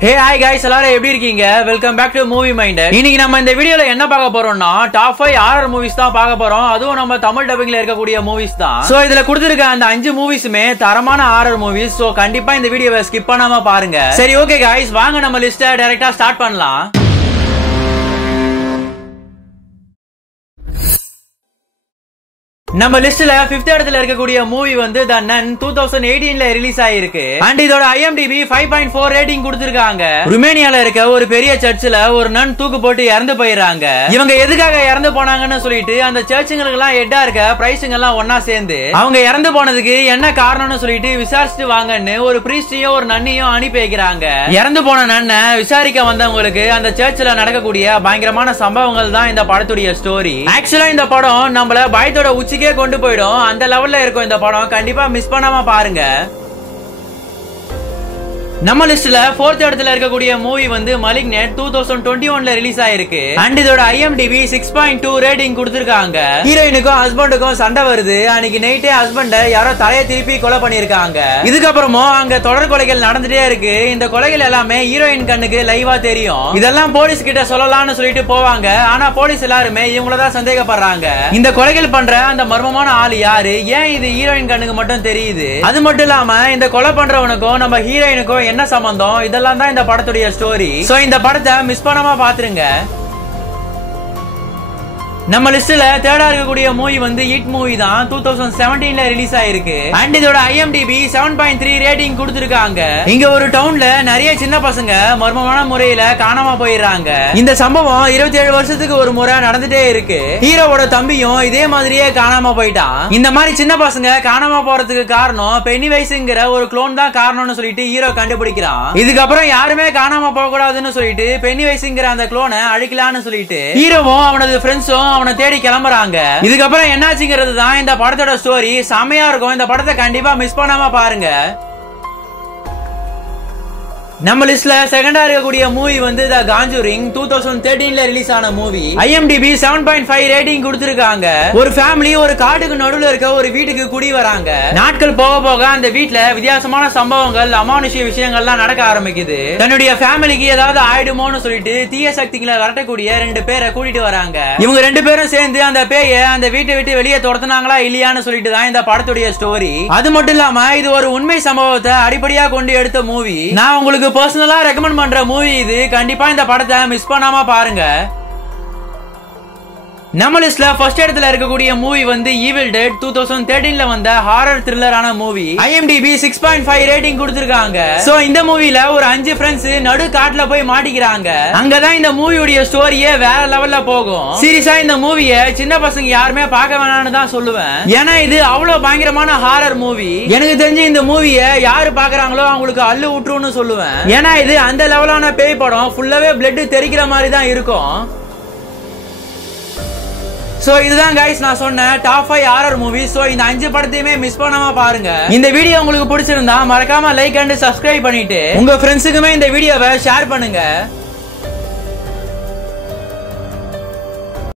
Hey hi guys, எல்லாரும் எப்படி இருக்கீங்க? Welcome back to Movie Minded. இன்னைக்கு நம்ம இந்த வீடியோல என்ன பார்க்க போறோம்னா டாப் 5 ஹாரர் மூவிஸ் தான் பார்க்க போறோம். அதுவும் நம்ம தமிழ் டப்பிங்ல இருக்கக்கூடிய மூவிஸ் தான். சோ இதுல கொடுத்திருக்க அந்த 5 மூவிஸுமே தரமான ஹாரர் மூவிஸ். சோ கண்டிப்பா இந்த வீடியோவை ஸ்கிப் பண்ணாம பாருங்க. சரி ஓகே गाइस, வாங்க நம்ம லிஸ்ட டைரக்டா ஸ்டார்ட் பண்ணலாம். நம்ம லிஸ்ட்ல 5th இடத்துல இருக்கக்கூடிய மூவி வந்து தி நன் 2018ல ரிலீஸ் ஆயிருக்கு. அண்ட் இதோட IMDb 5.4 ரேட்டிங் கொடுத்திருக்காங்க. ருமேனியால இருக்க ஒரு பெரிய சர்ச்சில் ஒரு நன் தூக்கு போட்டு இறந்து போயிடுறாங்க. இவங்க எதுக்காக இறந்து போனாங்கன்னு சொல்லிட்டு அந்த சர்ச்சுங்களுக்கு எல்லாம் ஹெட்டா இருக்க பிரைஸுங்க எல்லாம் ஒன்னா சேர்ந்து அவங்க இறந்து போனதுக்கு என்ன காரணம்னு சொல்லிட்டு விசாரிச்சுட்டு வாங்கன்னு ஒரு பிரீஸ்டையும் ஒரு நன்னியும் அனுப்பி வைக்கிறாங்க. இறந்து போன நன்னை விசாரிக்க வந்தவங்களுக்கு அந்த சர்ச்சில் நடக்கக்கூடிய பயங்கரமான சம்பவங்கள் தான் இந்த படத்துடைய ஸ்டோரி. ஆக்சுவலா இந்த படம் நம்மள பயத்தோட உச்சிக்கே கொண்டு போயிடும். அந்த லெவல்ல இருக்கும் இந்த படம். கண்டிப்பா மிஸ் பண்ணாம பாருங்க. நம்ம லிஸ்ட்ல 4th இடத்துல இருக்கக்கூடிய மூவி வந்து மலிக்னன்ட் 2021ல ரிலீஸ் ஆயிருக்கு. அண்ட் இதோட IMDb 6.2 ரேட்டிங் கொடுத்திருக்காங்க. ஹீரோயினுக்கும் ஹஸ்பண்டுக்கும் சண்டை வருது. அன்னைக்கு நைட்டே ஹஸ்பண்ட யாரோ தலையை திருப்பி கொலை பண்ணிருக்காங்க. இதுக்கப்புறமும் அங்க தொடர் கொலைகள் நடந்துட்டே இருக்கு. இந்த கொலைகள் எல்லாமே ஹீரோயின் கண்ணுக்கு லைவா தெரியும். இதெல்லாம் போலீஸ் கிட்ட சொல்லலாம்னு சொல்லிட்டு போவாங்க. ஆனா போலீஸ் எல்லாருமே இவங்களதான் சந்தேகப்படுறாங்க. இந்த கொலைகள் பண்ற அந்த மர்மமான ஆள் யாரு, ஏன் இது ஹீரோயின் கண்ணுக்கு மட்டும் தெரியுது, அது மட்டும் இல்லாம இந்த கொலை பண்றவனுக்கும் நம்ம ஹீரோயினுக்கும் என்ன சம்பந்தம், இதெல்லாம் தான் இந்த படத்துடைய ஸ்டோரி. சோ இந்த படத்தை மிஸ் பண்ணாம பாத்துருங்க. நம்ம லிஸ்ட்ல தேர்டா இருக்கக்கூடிய மூவி வந்து இட் மூவி தான். 2017ல ரிலீஸ் ஆயிருக்கு. அண்ட் இதோட IMDb 7.3 ரேட்டிங் கொடுத்திருக்காங்க. இங்க ஒரு டவுன்ல நிறைய சின்ன பசங்க மர்மமான முறையில காணாம போயிடுறாங்க. இந்த சம்பவம் 27 வருஷத்துக்கு ஒரு முறை நடந்துட்டே இருக்கு. ஹீரோவோட தம்பியும் இதே மாதிரியே காணாம போயிட்டான். இந்த மாதிரி சின்ன பசங்க காணாம போறதுக்கு காரணம் பென்னிவைஸ்ங்கிற ஒரு க்ளோன் தான் காரணம்னு சொல்லிட்டு ஹீரோ கண்டுபிடிக்கிறான். இதுக்கப்புறம் யாருமே காணாம போக கூடாதுன்னு சொல்லிட்டு பென்னிவைஸ்ங்கிற அந்த க்ளோனை அழிக்கலாம்னு சொல்லிட்டு ஹீரோவும் அவனது ஃப்ரெண்ட்ஸும் அவனை தேடி கிளம்புறாங்க. இதுக்கப்புறம் என்னாச்சுங்கிறது தான் இந்த படத்தோட ஸ்டோரி. செமையா இருக்கும். இந்த படத்தை கண்டிப்பா மிஸ் பண்ணாம பாருங்க. நம்ம லிஸ்ட்ல செகண்டா இருக்கக்கூடிய மூவி வந்து தி காஞ்சூரிங் 2013ல ரிலீஸ் ஆன மூவி. IMDb 7.5 ரேட்டிங் கொடுத்திருக்காங்க. ஒரு ஃபேமிலி ஒரு காட்டுக்கு நடுவுல இருக்க ஒரு வீட்டுக்கு குடி வராங்க. நாட்கள் போக போக அந்த வீட்ல வித்தியாசமான சம்பவங்கள், அமானுஷ்ய விஷயங்கள்லாம் நடக்க ஆரம்பிக்குது. தன்னுடைய ஃபேமிலிக்கு ஏதாவது ஆயிடுமோன்னு சொல்லிட்டு தீய சக்திகளை விரட்டக்கூடிய 2 பேரை கூட்டிட்டு வராங்க. இவங்க 2 பேரும் சேர்ந்து அந்த பேயை அந்த வீட்டை விட்டு வெளியே துரத்துனாங்களா இல்லையான்னு சொல்லிட்டு தான் இந்த படத்துடைய ஸ்டோரி. அது மட்டும் இல்லாம இது ஒரு உண்மை சம்பவத்தை அடிப்படையா கொண்டு எடுத்த மூவி. நான் உங்களுக்கு பர்சனலா ரெக்கமெண்ட் பண்ற மூவி இது. கண்டிப்பா இந்த படத்தை மிஸ் பண்ணாம பாருங்க. நம்ம லிஸ்ட்ல ஃபர்ஸ்ட் இடத்துல இருக்கக்கூடிய மூவி வந்து ஈவில் டெட் 2013ல வந்த ஹாரர் த்ரில்லரான மூவி. IMDb 6.5 ரேட்டிங் கொடுத்திருக்காங்க. சோ இந்த மூவில ஒரு 5 ஃப்ரெண்ட்ஸ் நடு காட்டுல போய் மாட்டிக்கிறாங்க. அங்கதான் இந்த மூவியோட ஸ்டோரியே வேற லெவல்ல போகும். சீரியஸா இந்த மூவியை சின்ன பசங்க யாருமே பார்க்க வேணாம்னு தான் சொல்லுவேன். ஏன்னா இது அவ்வளவு பயங்கரமான ஹாரர் மூவி. எனக்கு தெரிஞ்சு இந்த மூவியை யாரு பாக்குறாங்களோ அவங்களுக்கு அள்ளு விட்டுருன்னு சொல்லுவேன். ஏன்னா இது அந்த லெவலான பேய் படம். ஃபுல்லாவே பிளட் தெரிக்கிற மாதிரி தான் இருக்கும். சோ இதுதான் गाइस நான் சொன்ன டாப் 5 ஹாரர் மூவிஸ். சோ இந்த 5 படத்தையுமே மிஸ் பண்ணாம பாருங்க. இந்த வீடியோ உங்களுக்கு பிடிச்சிருந்தா மறக்காம லைக் அண்ட் சப்ஸ்கிரைப் பண்ணிட்டு உங்க ஃப்ரெண்ட்ஸுக்குமே இந்த வீடியோவை ஷேர் பண்ணுங்க.